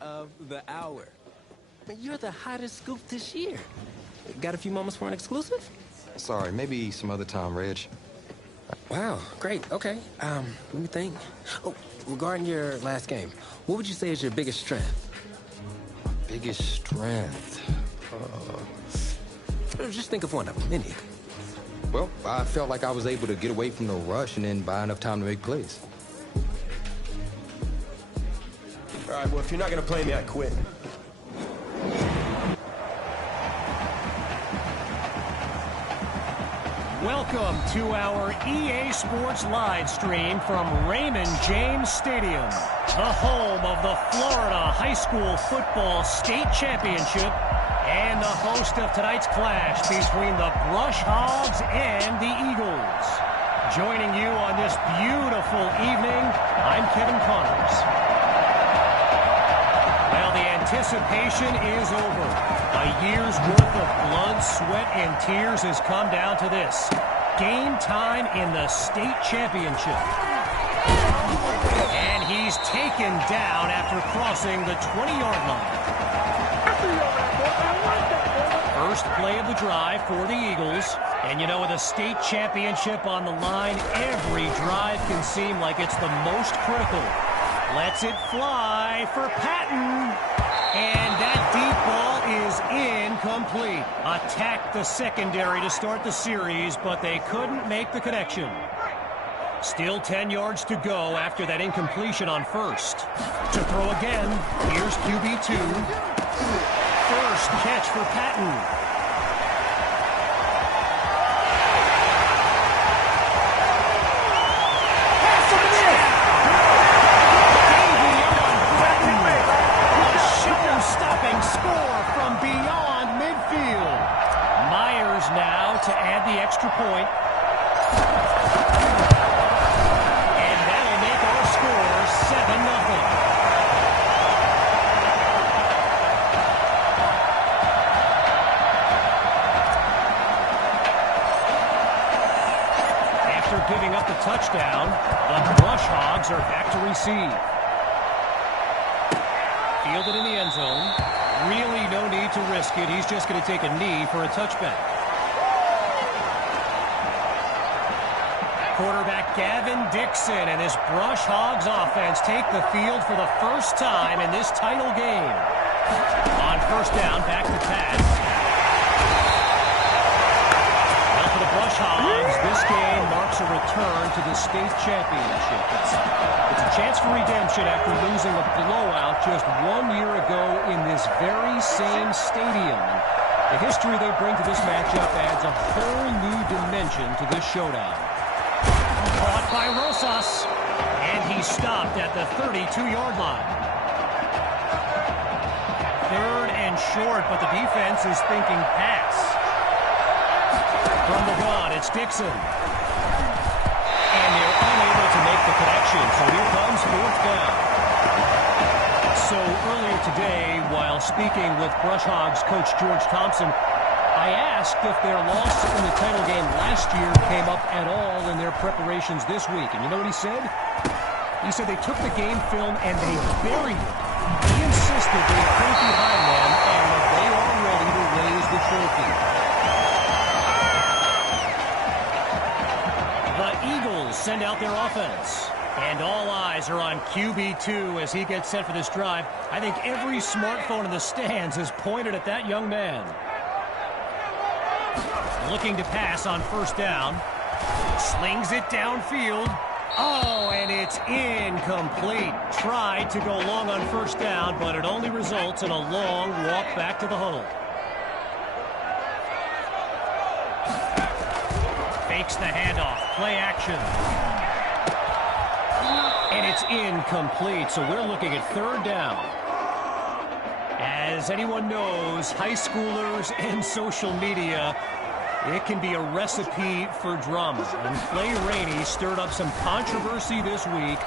of the hour. You're the hottest scoop this year. Got a few moments for an exclusive? Sorry, maybe some other time, Reg. Wow, great. Okay. Let me think. Oh, regarding your last game, what would you say is your biggest strength? Biggest strength? Just think of one of them, any. Well, I felt like I was able to get away from the rush and then buy enough time to make plays. All right, well, if you're not going to play me, I quit. Welcome to our EA Sports live stream from Raymond James Stadium, the home of the Florida High School Football State Championship and the host of tonight's clash between the Brush Hogs and the Eagles. Joining you on this beautiful evening, I'm Kevin Connors. Well, the anticipation is over. A year's worth of blood, sweat, and tears has come down to this. Game time in the state championship. And he's taken down after crossing the 20-yard line. First play of the drive for the Eagles. And you know, with a state championship on the line, every drive can seem like it's the most critical. Lets it fly for Patton. And that deep ball is incomplete. Attacked the secondary to start the series, but they couldn't make the connection. Still 10 yards to go after that incompletion on first. To throw again, here's QB2. First catch for Patton. To add the extra point. And that'll make our score 7-0. After giving up the touchdown, the Brush Hogs are back to receive. Fielded in the end zone. Really no need to risk it. He's just going to take a knee for a touchback. Quarterback Gavin Dixon and this Brush Hogs offense take the field for the first time in this title game. On first down, back to pass. Well, for the Brush Hogs, this game marks a return to the state championship. It's a chance for redemption after losing a blowout just 1 year ago in this very same stadium. The history they bring to this matchup adds a whole new dimension to this showdown. Caught by Rosas, and he stopped at the 32-yard line. Third and short, but the defense is thinking pass. From the gun, it's Dixon. And they're unable to make the connection, so here comes fourth down. So earlier today, while speaking with Brush Hogs coach George Thompson, I asked if their loss in the title game last year came up at all in their preparations this week. And you know what he said? He said they took the game film and they buried it. He insisted they put it behind them and that they are ready to raise the trophy. The Eagles send out their offense. And all eyes are on QB2 as he gets set for this drive. I think every smartphone in the stands is pointed at that young man. Looking to pass on first down. Slings it downfield. Oh, and it's incomplete. Tried to go long on first down, but it only results in a long walk back to the huddle. Fakes the handoff. Play action. And it's incomplete, so we're looking at third down. As anyone knows, high schoolers and social media, it can be a recipe for drama. And Clay Rainey stirred up some controversy this week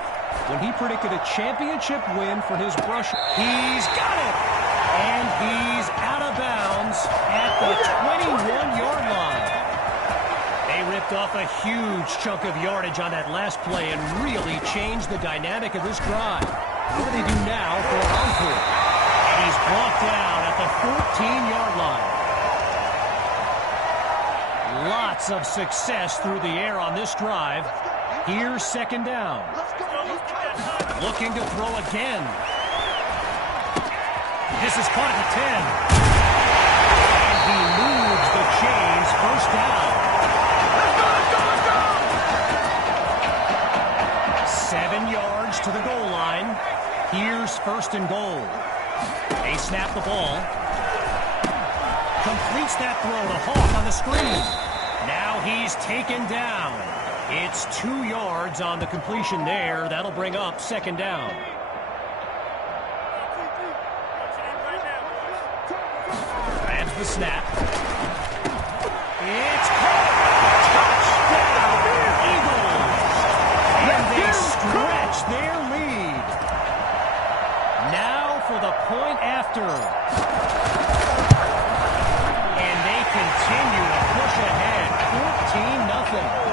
when he predicted a championship win for his Brush. He's got it! And he's out of bounds at the 21-yard line. They ripped off a huge chunk of yardage on that last play and really changed the dynamic of this drive. What do they do now for an encore? 14-yard line. Lots of success through the air on this drive. Here's second down. Looking to throw again. This is caught at the 10. And he moves the chains. First down. Let's go! 7 yards to the goal line. Here's first and goal. They snap the ball. Completes that throw to Hawk on the screen. Now he's taken down. It's 2 yards on the completion there. That'll bring up second down. Grabs the snap. It's caught. Touchdown, Eagles! And they stretch their lead. Now for the point after. And they continue to push ahead. 14-0.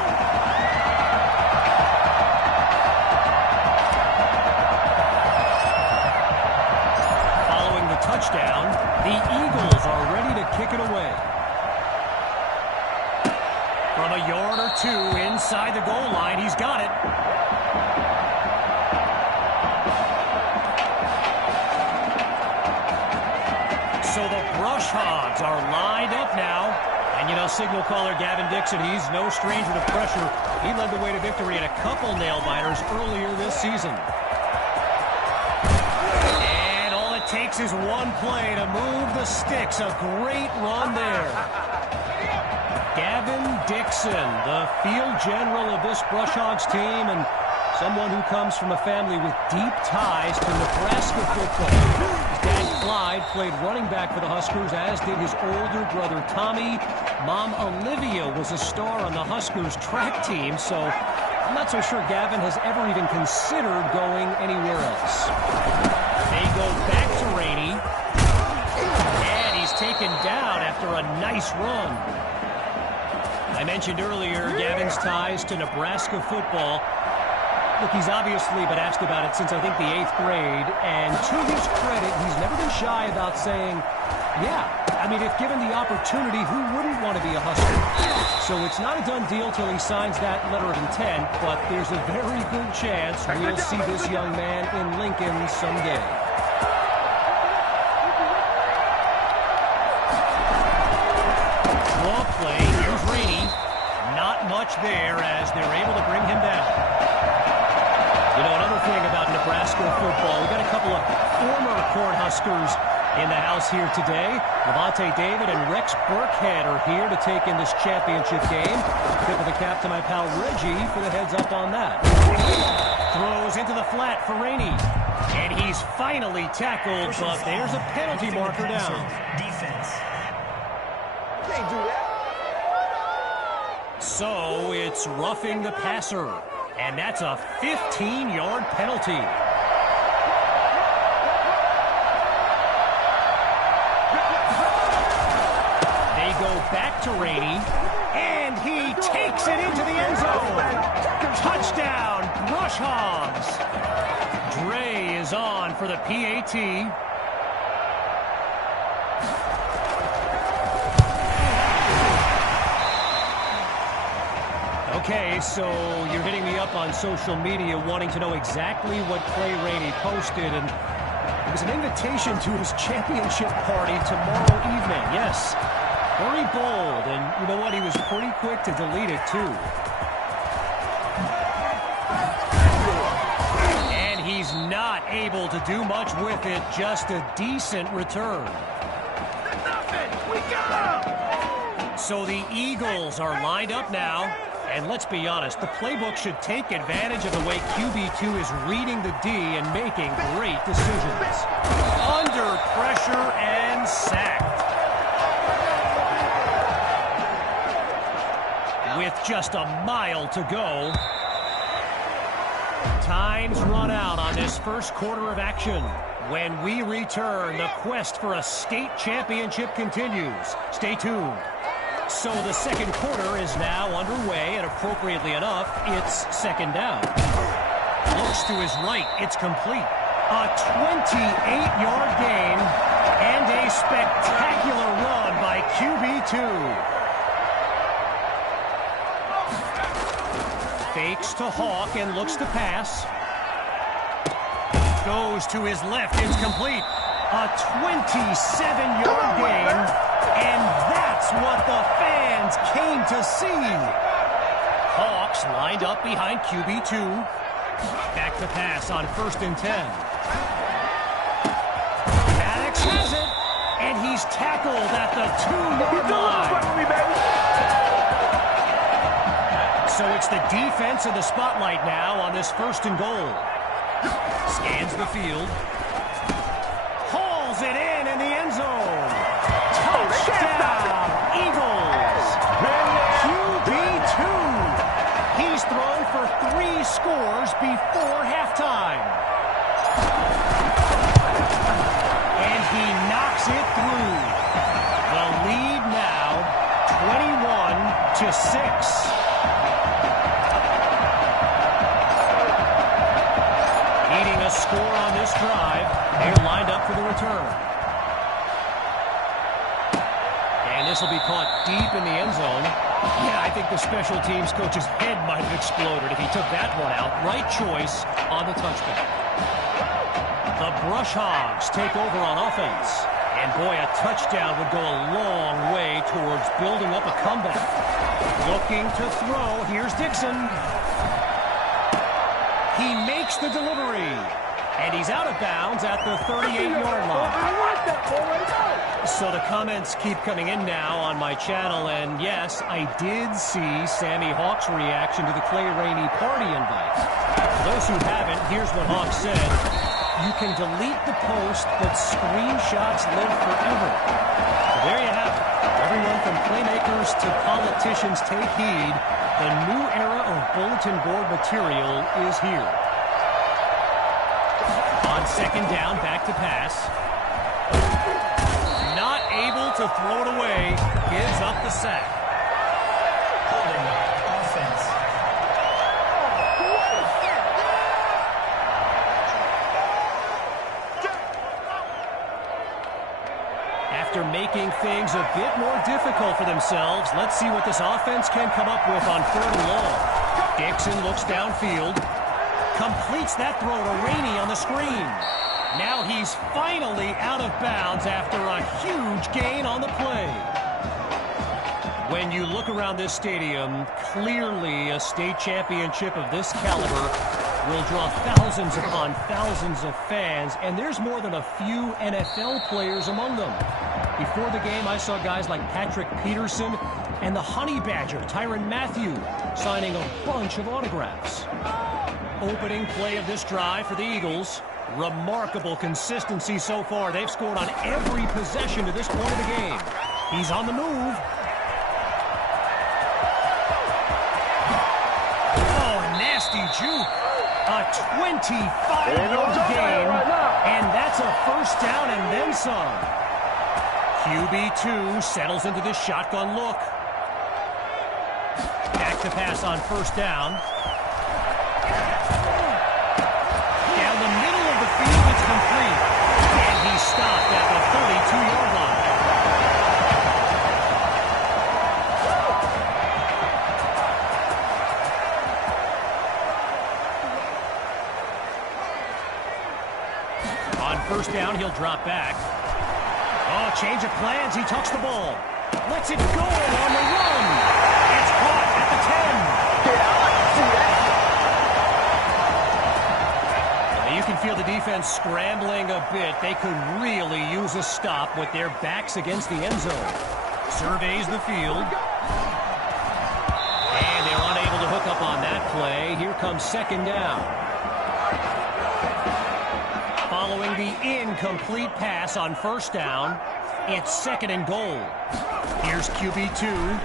Touchdown. The Eagles are ready to kick it away. From a yard or two inside the goal line, he's got it. So the Brush Hogs are lined up now. And you know, signal caller Gavin Dixon, he's no stranger to pressure. He led the way to victory in a couple nail-biters earlier this season. Takes his one play to move the sticks. A great run there. Gavin Dixon, the field general of this Brush Hogs team, and someone who comes from a family with deep ties to Nebraska football. His dad, Clyde, played running back for the Huskers, as did his older brother, Tommy. Mom, Olivia, was a star on the Huskers track team, so I'm not so sure Gavin has ever even considered going anywhere else. They go back to Rainey, and he's taken down after a nice run. I mentioned earlier Gavin's ties to Nebraska football. Look, he's obviously been asked about it since, I think, the 8th grade, and to his credit, he's never been shy about saying, yeah, I mean, if given the opportunity, who wouldn't want to be a Husker? So it's not a done deal till he signs that letter of intent, but there's a very good chance we'll see this young man in Lincoln someday. Long play, here's Rainey. Not much there as they're able to bring him down. You know, another thing about Nebraska football, we got a couple of former Cornhuskers in the house here today. Levante David and Rex Burkhead are here to take in this championship game. Tip of the cap to my pal Reggie for the heads up on that. Throws into the flat for Rainey. And he's finally tackled, but there's a penalty marker down. Defense. Can't do that. So it's roughing the passer. And that's a 15-yard penalty. They go back to Rainey, and he takes it into the end zone. Touchdown, Brush Hogs. Dre is on for the PAT. Okay, so you're hitting me up on social media wanting to know exactly what Clay Rainey posted, and it was an invitation to his championship party tomorrow evening. Yes, very bold, and you know what? He was pretty quick to delete it, too. And he's not able to do much with it, just a decent return. So the Eagles are lined up now. And let's be honest, the playbook should take advantage of the way QB2 is reading the D and making great decisions. Under pressure and sacked. With just a mile to go. Time's run out on this first quarter of action. When we return, the quest for a state championship continues. Stay tuned. So the second quarter is now underway, and appropriately enough, it's second down. Looks to his right. It's complete. A 28-yard gain and a Spectacular run by QB2. Fakes to Hawk and looks to pass. Goes to his left, it's complete. A 27-yard gain, and that's what the fans came to see. Hawks lined up behind QB2. Back to pass on 1st and 10. Maddox has it, and he's tackled at the 2-yard line. So it's the defense in the spotlight now on this 1st and goal. Scans the field. Hauls it in the end zone. Touchdown, Eagles. QB2. He's thrown for 3 scores before halftime. And he knocks it through. The lead now, 21-6. Needing a score on this drive. They're lined up for the return. And this will be caught deep in the end zone. Yeah, I think the special teams coach's head might have exploded if he took that one out. Right choice on the touchback. The Brush Hogs take over on offense. And boy, a touchdown would go a long way towards building up a comeback. Looking to throw. Here's Dixon. He makes the delivery. And he's out of bounds at the 38-yard line. So the comments keep coming in now on my channel. And yes, I did see Sammy Hawk's reaction to the Clay Rainey party invite. For those who haven't, here's what Hawk said. You can delete the post, but screenshots live forever. So there you have it. Everyone from playmakers to politicians take heed. The new era of bulletin board material is here. On 2nd down, back to pass. Not able to throw it away. Gives up the sack. Offense. After making things a bit more difficult for themselves, let's see what this offense can come up with on 3rd and long. Dixon looks downfield. Completes that throw to Rainey on the screen. Now he's finally out of bounds after a huge gain on the play. When you look around this stadium, clearly a state championship of this caliber will draw thousands upon thousands of fans, and there's more than a few NFL players among them. Before the game, I saw guys like Patrick Peterson and the Honey Badger, Tyrann Mathieu, signing a bunch of autographs. Opening play of this drive for the Eagles. Remarkable consistency so far. They've scored on every possession to this point of the game. He's on the move. Oh, nasty juke. A 25-yard gain, and that's a 1st down and then some. QB2 settles into this shotgun look. Back to pass on 1st down. Down the middle of the field, it's complete. And he's stopped at the 32-yard line. On 1st down, he'll drop back. Oh, change of plans. He tucks the ball. Lets it go on the run. It's caught at the 10. Yeah, I like to see that. You can feel the defense scrambling a bit. They could really use a stop with their backs against the end zone. Surveys the field. And they're unable to hook up on that play. Here comes 2nd down. Following the incomplete pass on 1st down, it's 2nd and goal. Here's QB2.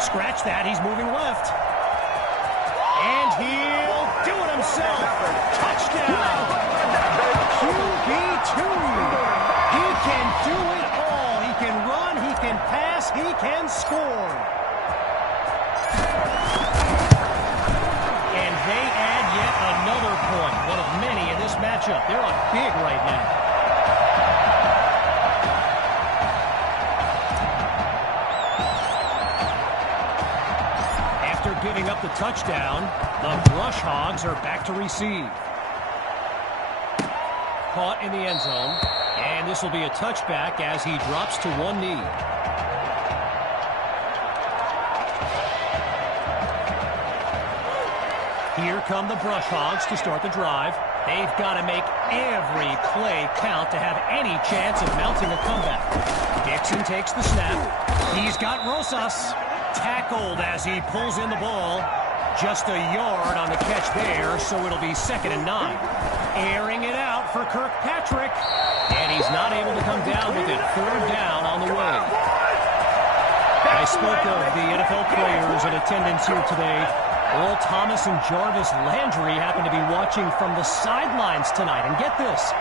Scratch that, he's moving left. And he'll do it himself. Touchdown. QB2. He can do it all. He can run, he can pass, he can score. And they add yet another point, one of many in this matchup. They're up big right now. touchdown. The Brush Hogs are back to receive. Caught in the end zone. And this will be a touchback as he drops to one knee. Here come the Brush Hogs to start the drive. They've got to make every play count to have any chance of mounting a comeback. Dixon takes the snap. He's got Rosas tackled as he pulls in the ball. Just a yard on the catch there, so it'll be 2nd and 9. Airing it out for Kirkpatrick. And he's not able to come down with it. 3rd down on the way. I spoke of the NFL players in attendance here today. Earl Thomas and Jarvis Landry happen to be watching from the sidelines tonight. And get this,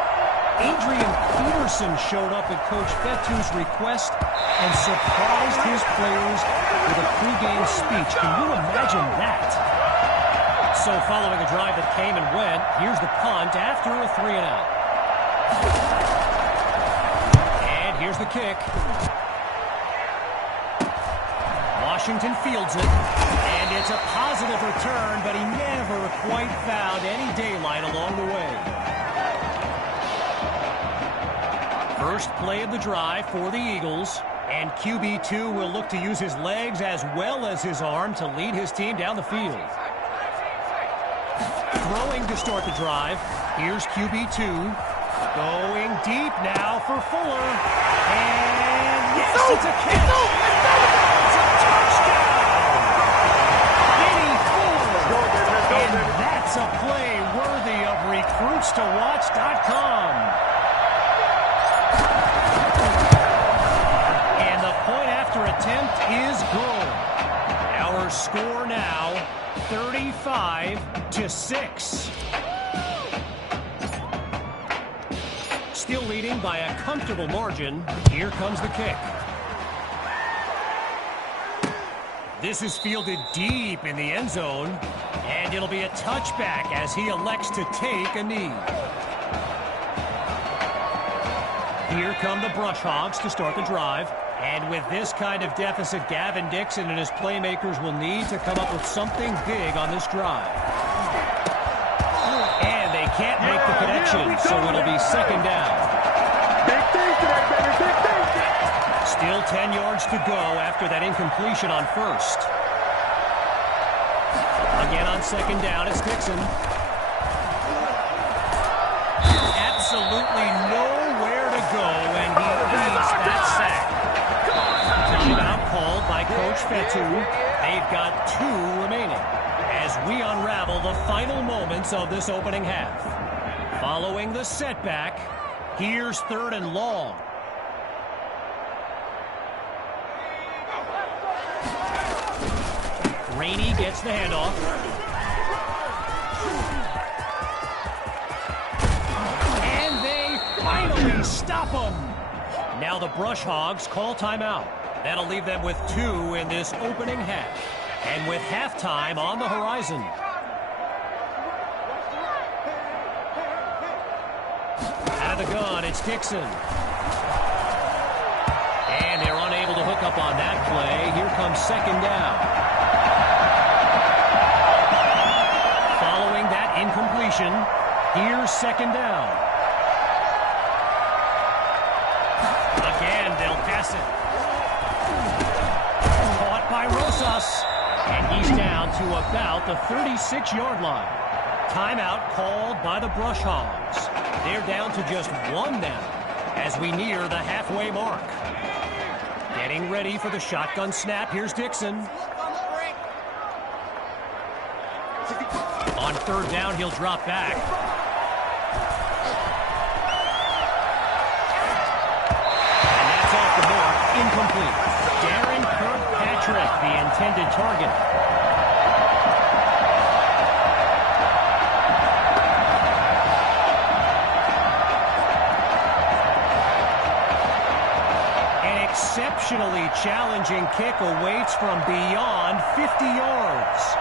Adrian Peterson showed up at Coach Fetu's request and surprised his players with a pregame speech. Can you imagine that? So following a drive that came and went, here's the punt after a 3-and-out. And here's the kick. Washington fields it, and it's a positive return, but he never quite found any daylight along the way. First play of the drive for the Eagles, and QB2 will look to use his legs as well as his arm to lead his team down the field. Throwing to start the drive, here's QB2, going deep now for Fuller, and yes, it's a catch! And that's a play worthy of recruitstowatch.com. And the point after attempt is good. Our score now, 35-6. Still leading by a comfortable margin. Here comes the kick. This is fielded deep in the end zone, and it'll be a touchback as he elects to take a knee. Here come the Brush Hogs to start the drive, and with this kind of deficit, Gavin Dixon and his playmakers will need to come up with something big on this drive. And they can't make the connection, so it'll be 2nd down. Still 10 yards to go after that incompletion on first. Again on 2nd down, it's Dixon. Absolutely nowhere to go, and he leads that sack. Timeout called by Coach Fetu. They've got 2 remaining as we unravel the final moments of this opening half. Following the setback, here's 3rd and long. Rainey gets the handoff. And they finally stop him. Now the Brush Hogs call timeout. That'll leave them with 2 in this opening half. And with halftime on the horizon. Out of the gun, it's Dixon. And they're unable to hook up on that play. Here comes 2nd down. Incompletion. Here's 2nd down. Again, they'll pass it. Caught by Rosas. And he's down to about the 36-yard line. Timeout called by the Brush Hogs. They're down to just 1 now as we near the halfway mark. Getting ready for the shotgun snap. Here's Dixon. On 3rd down, he'll drop back. And that's off the mark. Incomplete. Darren Kirkpatrick, the intended target. An exceptionally challenging kick awaits from beyond 50 yards.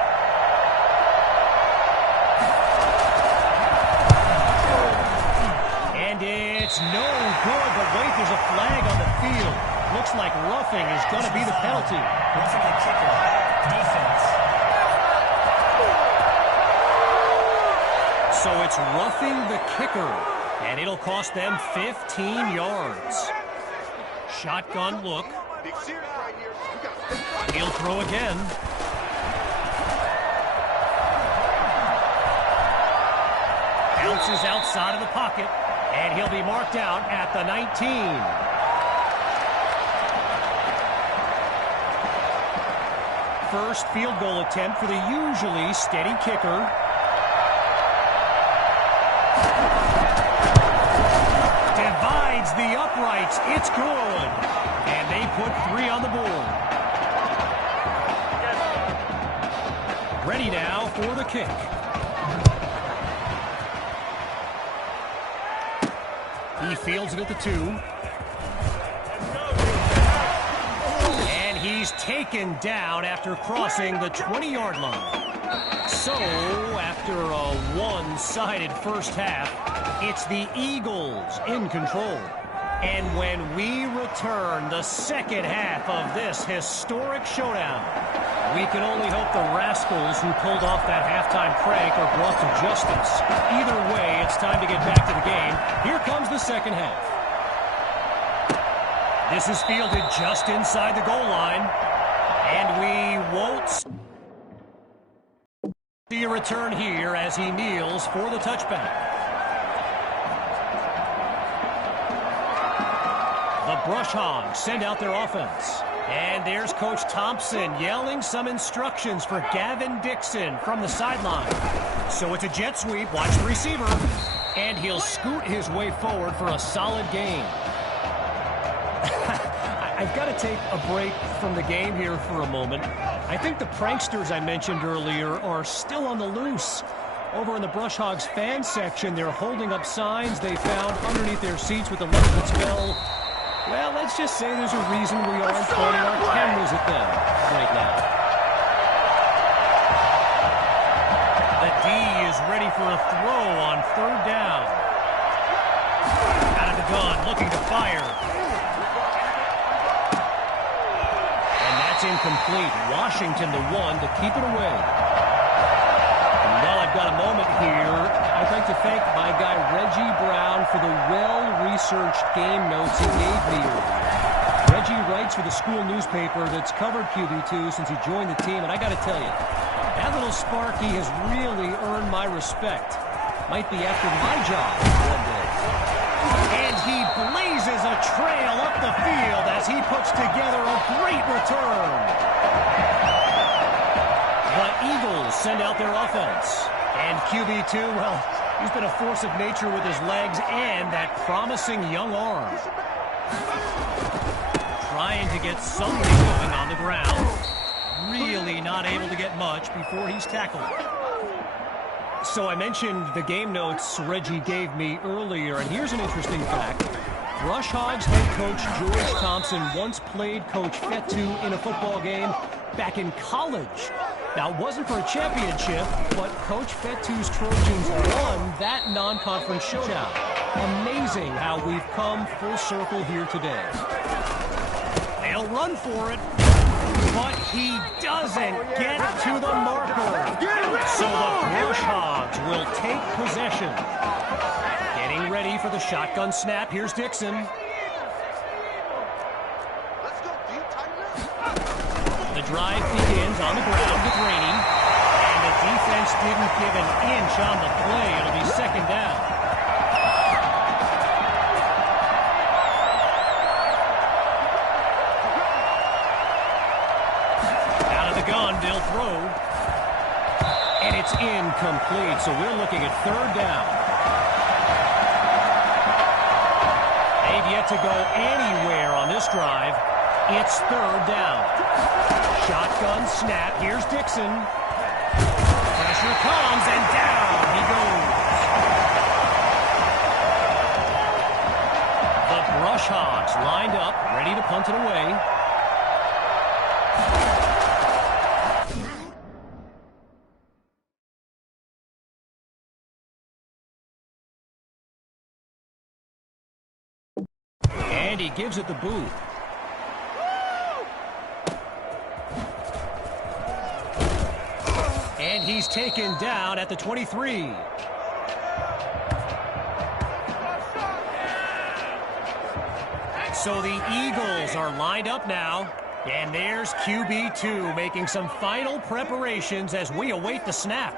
It's no good, but wait, there's a flag on the field. Looks like roughing is going to be the penalty. Roughing the kicker. Defense. So it's roughing the kicker, and it'll cost them 15 yards. Shotgun look. He'll throw again. Bounces outside of the pocket, and he'll be marked out at the 19. First field goal attempt for the usually steady kicker. Divides the uprights. It's good. And they put 3 on the board. Ready now for the kick. He fields it at the 2. And he's taken down after crossing the 20-yard line. So, after a one-sided first half, it's the Eagles in control. And when we return the second half of this historic showdown, we can only hope the rascals who pulled off that halftime prank are brought to justice. Either way, it's time to get back to the game. Here comes the second half. This is fielded just inside the goal line. And we won't see a return here as he kneels for the touchback. The Brush Hogs send out their offense. And there's Coach Thompson yelling some instructions for Gavin Dixon from the sideline. So it's a jet sweep. Watch the receiver. And he'll scoot his way forward for a solid gain. I've got to take a break from the game here for a moment. I think the pranksters I mentioned earlier are still on the loose. Over in the Brush Hogs fan section, they're holding up signs they found underneath their seats with the letters that spell, well, let's just say there's a reason we aren't pointing our cameras at them right now. The D is ready for a throw on 3rd down. Out of the gun, looking to fire. And that's incomplete. Washington the 1 to keep it away. And while I've got a moment here, I'd like to thank my guy Reggie Brown for the well-researched game notes he gave me earlier. Reggie writes for the school newspaper that's covered QB2 since he joined the team, and I got to tell you, that little Sparky has really earned my respect. Might be after my job one day. And he blazes a trail up the field as he puts together a great return. The Eagles send out their offense. And QB2, well, he's been a force of nature with his legs and that promising young arm. Trying to get something going on the ground. Really not able to get much before he's tackled. So I mentioned the game notes Reggie gave me earlier, and here's an interesting fact. Brush Hogs head coach George Thompson once played Coach Fetu in a football game back in college. Now, it wasn't for a championship, but Coach Fetu's Trojans won that non-conference showdown. Amazing how we've come full circle here today. They'll run for it, but he doesn't get to the marker. So the Brush Hogs will take possession. Getting ready for the shotgun snap. Here's Dixon. The drive begins on the ground with Rainey. And the defense didn't give an inch on the play. It'll be 2nd down. Out of the gun, they'll throw. And it's incomplete, so we're looking at 3rd down. They've yet to go anywhere on this drive. It's 3rd down. Shotgun snap. Here's Dixon. Pressure comes, and down he goes. The Brush Hogs lined up, ready to punt it away. And he gives it the boot. And he's taken down at the 23. So the Eagles are lined up now. And there's QB2 making some final preparations as we await the snap.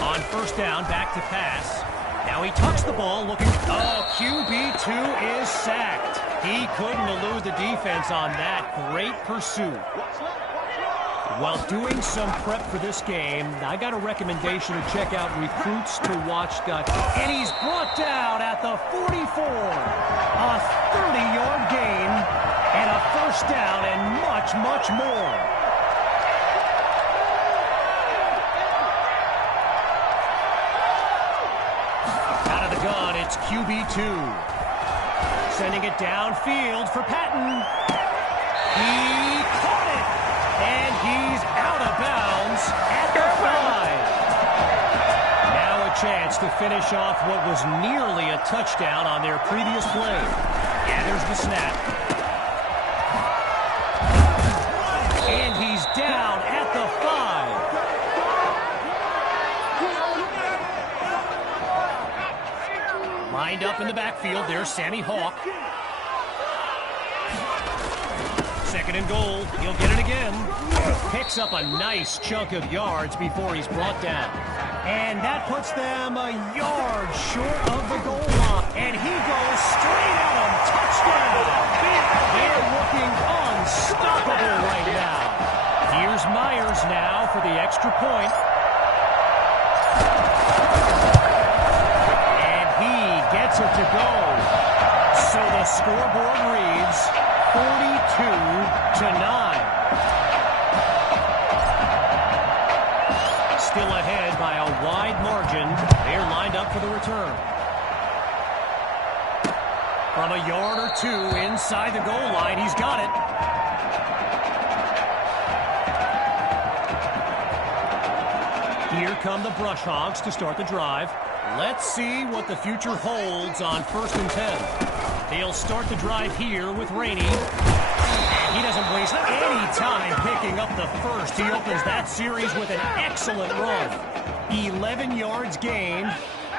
On first down, back to pass. Now he tucks the ball looking... Oh, QB2 is sacked. He couldn't elude the defense on that. Great pursuit. While doing some prep for this game, I got a recommendation to check out recruitstowatch.com. And he's brought down at the 44. A 30-yard gain and a first down and much, much more. Out of the gun, it's QB2. Sending it downfield for Patton. He caught it. And he's out of bounds at the 5. Now a chance to finish off what was nearly a touchdown on their previous play. Gathers the snap. And he's down at the 5. Lined up in the backfield, there's Sammy Hawk. Second and goal. He'll get it again. Picks up a nice chunk of yards before he's brought down. And that puts them a yard short of the goal line. And he goes straight at him. Touchdown. They're looking unstoppable right now. Here's Myers now for the extra point. And he gets it to go. So the scoreboard reads 42-9. Still ahead by a wide margin. They're lined up for the return. From a yard or two inside the goal line, he's got it. Here come the Brush Hogs to start the drive. Let's see what the future holds on 1st and 10. They'll start the drive here with Rainey. He doesn't waste any time picking up the first. He opens that series with an excellent run. 11 yards gained.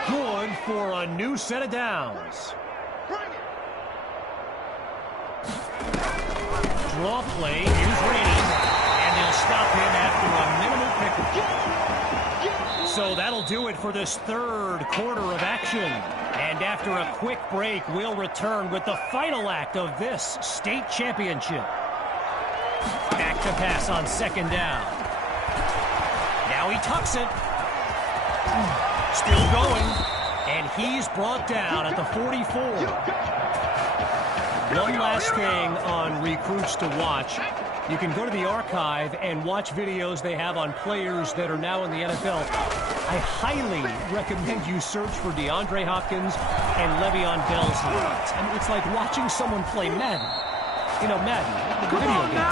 Good for a new set of downs. Draw play. Here's Rainey. And they'll stop him after a minimal pickup. So that'll do it for this third quarter of action. And after a quick break, we'll return with the final act of this state championship. Back to pass on second down. Now he tucks it. Still going. And he's brought down at the 44. One last thing on recruits to watch. You can go to the archive and watch videos they have on players that are now in the NFL. I highly recommend you search for DeAndre Hopkins and Le'Veon Bell's highlights. I mean, it's like watching someone play Madden. You know, Madden, the video game.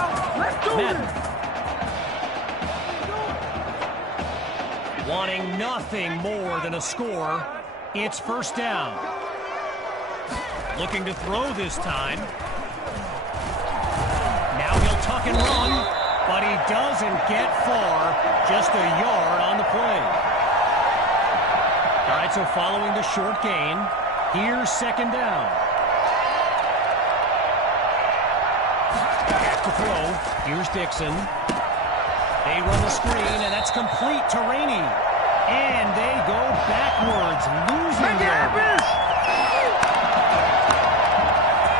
Madden. Wanting nothing more than a score, it's first down. Looking to throw this time. Now he'll tuck and run, but he doesn't get far, just a yard on the play. All right, so following the short gain, here's second down. Back to throw, here's Dixon. They run the screen, and that's complete to Rainey. And they go backwards, losing yardage.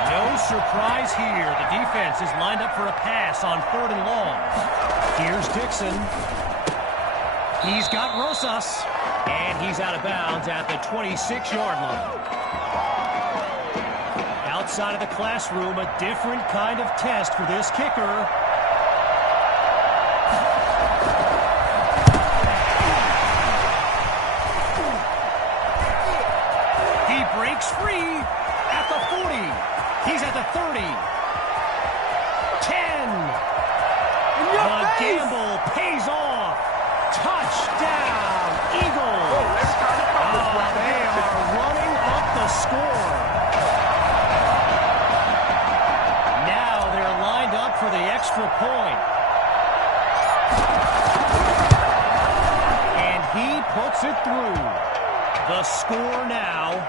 No surprise here. The defense is lined up for a pass on 3rd and long. Here's Dixon. He's got Rosas. And he's out of bounds at the 26-yard line. Outside of the classroom, a different kind of test for this kicker. He breaks free at the 40. He's at the 30. 10. The gamble pays off. Touchdown, Eagles. They are running up the score. Now they're lined up for the extra point. And he puts it through. The score now,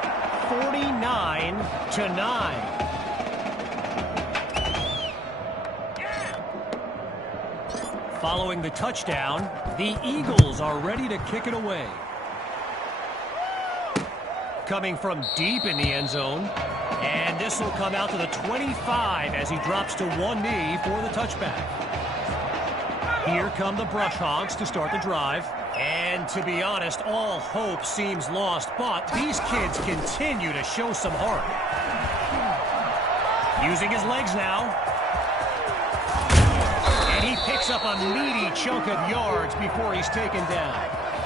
49-9. Following the touchdown, the Eagles are ready to kick it away. Coming from deep in the end zone. And this will come out to the 25 as he drops to one knee for the touchback. Here come the Brush Hogs to start the drive. And to be honest, all hope seems lost, but these kids continue to show some heart. Using his legs now. And he picks up a meaty chunk of yards before he's taken down.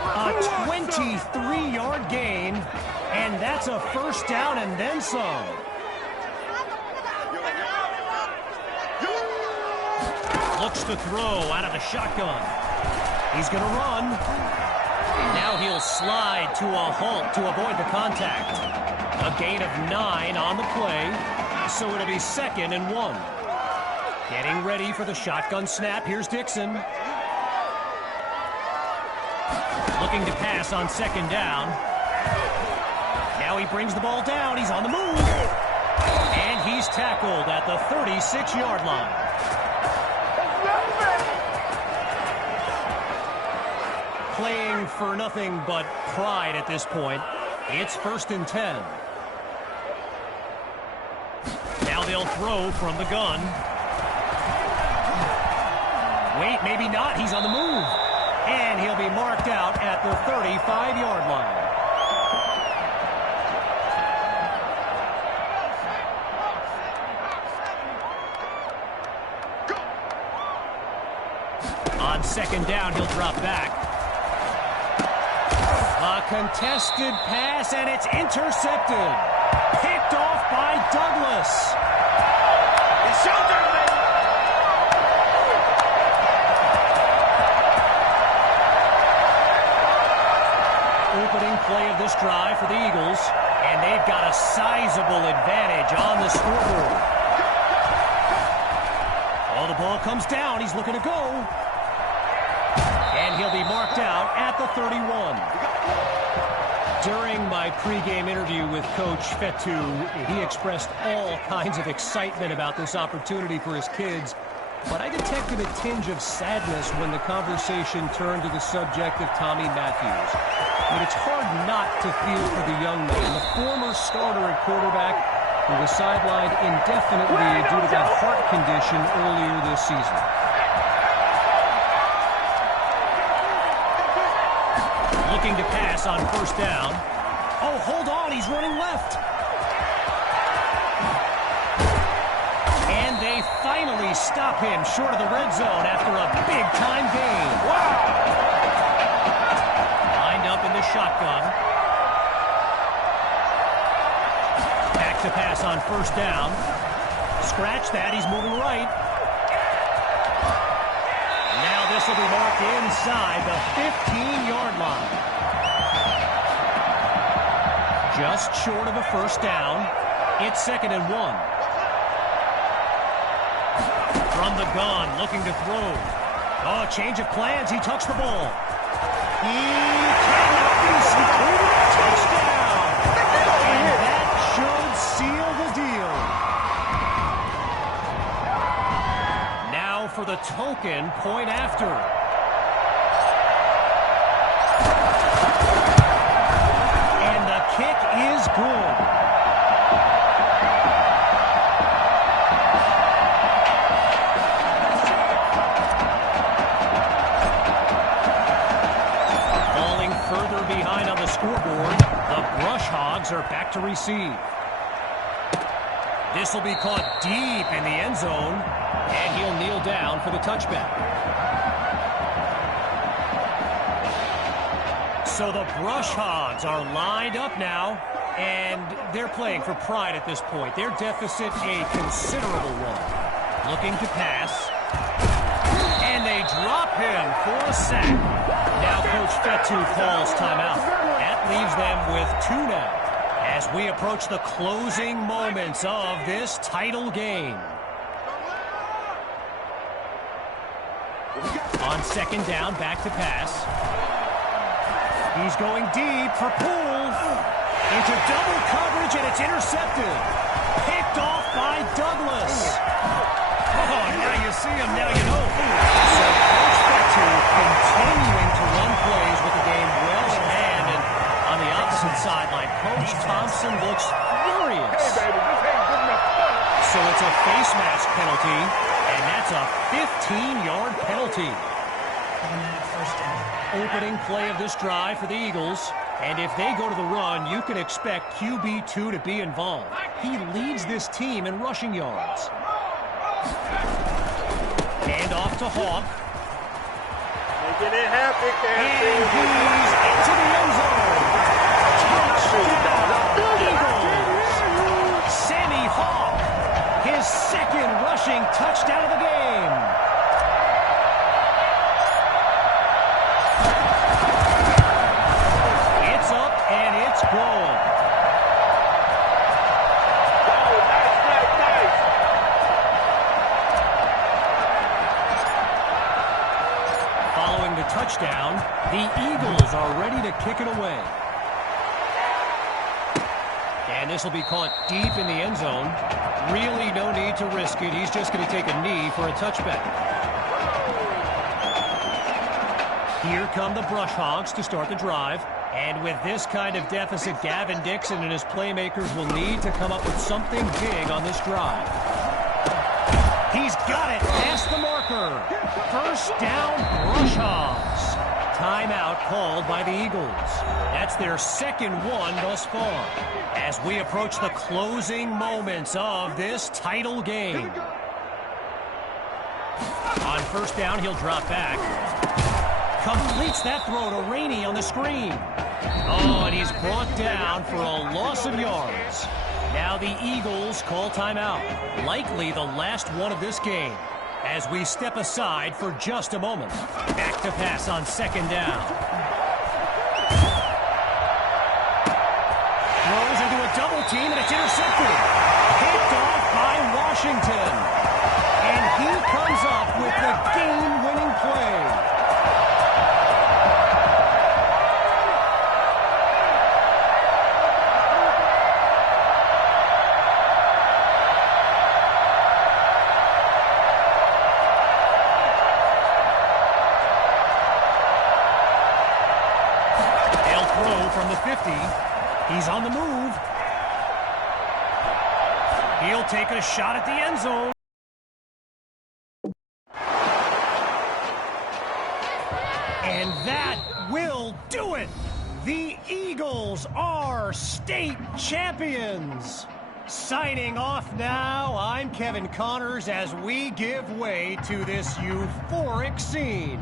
A 23-yard gain, and that's a first down and then some. Looks to throw out of the shotgun. He's going to run. Now he'll slide to a halt to avoid the contact. A gain of 9 on the play, so it'll be 2nd and 1. Getting ready for the shotgun snap. Here's Dixon. Looking to pass on 2nd down. Now he brings the ball down. He's on the move. And he's tackled at the 36-yard line. Playing for nothing but pride at this point. It's 1st and 10. Now they'll throw from the gun. Wait, maybe not. He's on the move. And he'll be marked out at the 35-yard line. On 2nd down, he'll drop back. A contested pass, and it's intercepted. Picked off by Douglas. It's showtime, baby. Opening play of this drive for the Eagles, and they've got a sizable advantage on the scoreboard. Oh, the ball comes down. He's looking to go. And he'll be marked out at the 31. During my pregame interview with Coach Fetu, he expressed all kinds of excitement about this opportunity for his kids. But I detected a tinge of sadness when the conversation turned to the subject of Tommy Matthews. I mean, it's hard not to feel for the young man, the former starter at quarterback, who was sidelined indefinitely due to that heart condition earlier this season. Looking to pass on 1st down. Oh, hold on, he's running left. And they finally stop him short of the red zone after a big-time gain. Wow! Lined up in the shotgun. Back to pass on 1st down. Scratch that, he's moving right. Now this will be marked inside the 15-yard line. Just short of a 1st down. It's 2nd and 1. From the gun, looking to throw. Oh, change of plans. He touched the ball. He cannot be secluded. Touchdown! And that should seal the deal. Now for the token point after. And the kick is good. Scoreboard, the Brush Hogs are back to receive. This will be caught deep in the end zone, and he'll kneel down for the touchback. So the Brush Hogs are lined up now, and they're playing for pride at this point. Their deficit a considerable one. Looking to pass. And they drop him for a sack. Now Coach Fetu calls timeout. That leaves them with 2 now as we approach the closing moments of this title game. On 2nd down, back to pass. He's going deep for Poole. Into double coverage, and it's intercepted. Picked off by Douglas. Oh, now you see him, now you know. So Coach Betu continuing to run plays with the game well in hand. And on the opposite sideline, Coach Thompson looks furious. Hey, baby, this ain't good enough. So it's a face mask penalty, and that's a 15-yard penalty. Opening play of this drive for the Eagles. And if they go to the run, you can expect QB2 to be involved. He leads this team in rushing yards. Hand off to Hawk. Making it happen, And he's into the end zone. Touchdown, Eagles. Sammy Hawk, his second rushing touchdown of the game. It's up and it's gone. Nice. Following the touchdown, the Eagles are ready to kick it away. And this will be caught deep in the end zone. Really no need to risk it. He's just going to take a knee for a touchback. Here come the Brush Hogs to start the drive. And with this kind of deficit, Gavin Dixon and his playmakers will need to come up with something big on this drive. He's got it past the marker. First down, Brush Hogs. Timeout called by the Eagles. That's their second one thus far as we approach the closing moments of this title game. On first down, he'll drop back. Completes that throw to Rainey on the screen. Oh, and he's brought down for a loss of yards. Now the Eagles call timeout. Likely the last one of this game. As we step aside for just a moment. Back to pass on second down. Throws into a double team, and it's intercepted. Picked off by Washington. And he comes up with the game-winning play. From the 50, he's on the move. He'll take a shot at the end zone. And that will do it. The Eagles are state champions. Signing off now, I'm Kevin Connors as we give way to this euphoric scene.